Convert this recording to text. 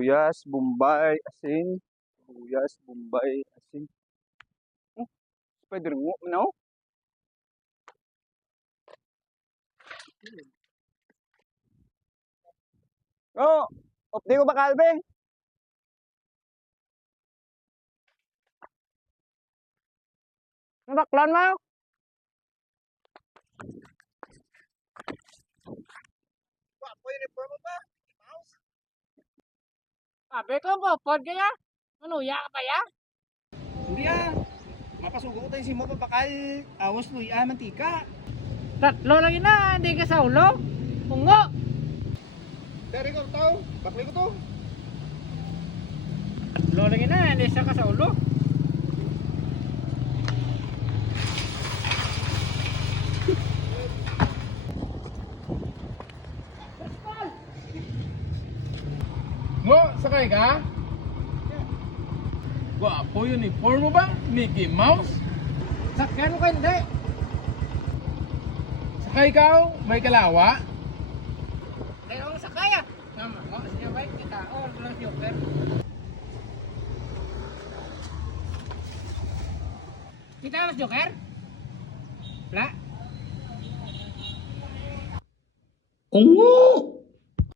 sibuyas, bombay, asin. Sibuyas, bombay, asin. Oh, spider mo, no? Oh, update ko ba kalbe? Nabaklan mo? Wapo uniform mo ba? Mouse? Sabi ko po, pod kaya? Manuya ka pa ya? Hindi mapasugo ko tayo si mo papakal. Awas luya, mantika. Tatlo lang yun na, hindi ka sa ulo. Pungo. Dari ko tao, bakli ko to. Tatlo lang yun na, hindi siya ka sa ulo. Ngo, sakay ka? Gwapo uniform mo ba? Mickey Mouse? Sakyan mo ka hindi. Sakay ka oh? May kalawa? Kaya ako sakay ah. Nama, siya ba yung kita? Walang joker. Kita mas joker? Wala? Oo!